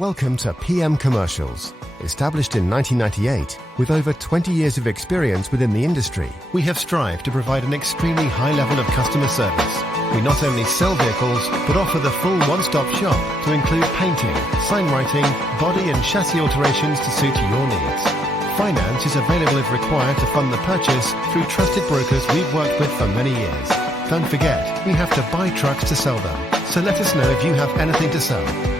Welcome to PM Commercials. Established in 1998, with over 20 years of experience within the industry, we have strived to provide an extremely high level of customer service. We not only sell vehicles, but offer the full one-stop shop to include painting, sign writing, body and chassis alterations to suit your needs. Finance is available if required to fund the purchase through trusted brokers we've worked with for many years. Don't forget, we have to buy trucks to sell them, so let us know if you have anything to sell.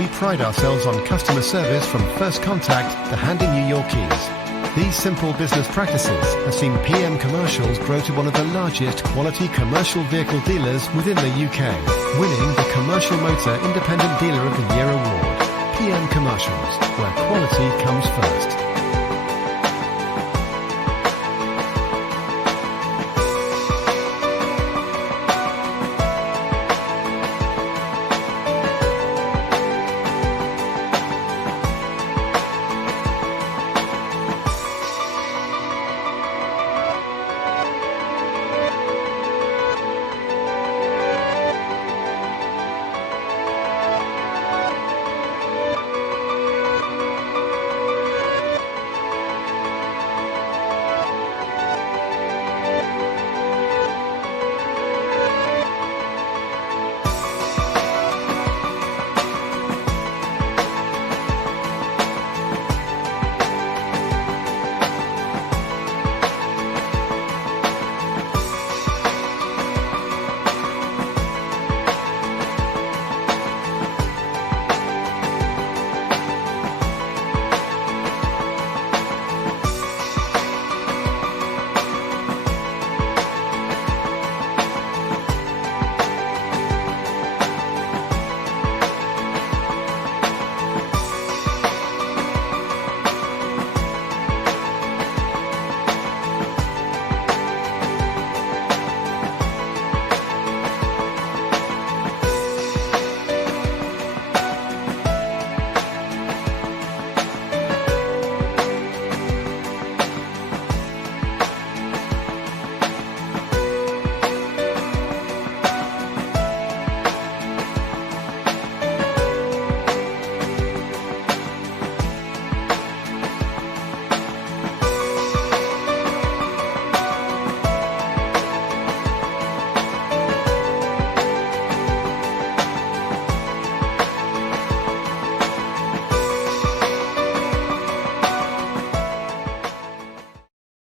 We pride ourselves on customer service from first contact to handing you your keys. These simple business practices have seen PM Commercials grow to one of the largest quality commercial vehicle dealers within the UK, winning the Commercial Motor Independent Dealer of the Year award. PM Commercials, where quality comes first.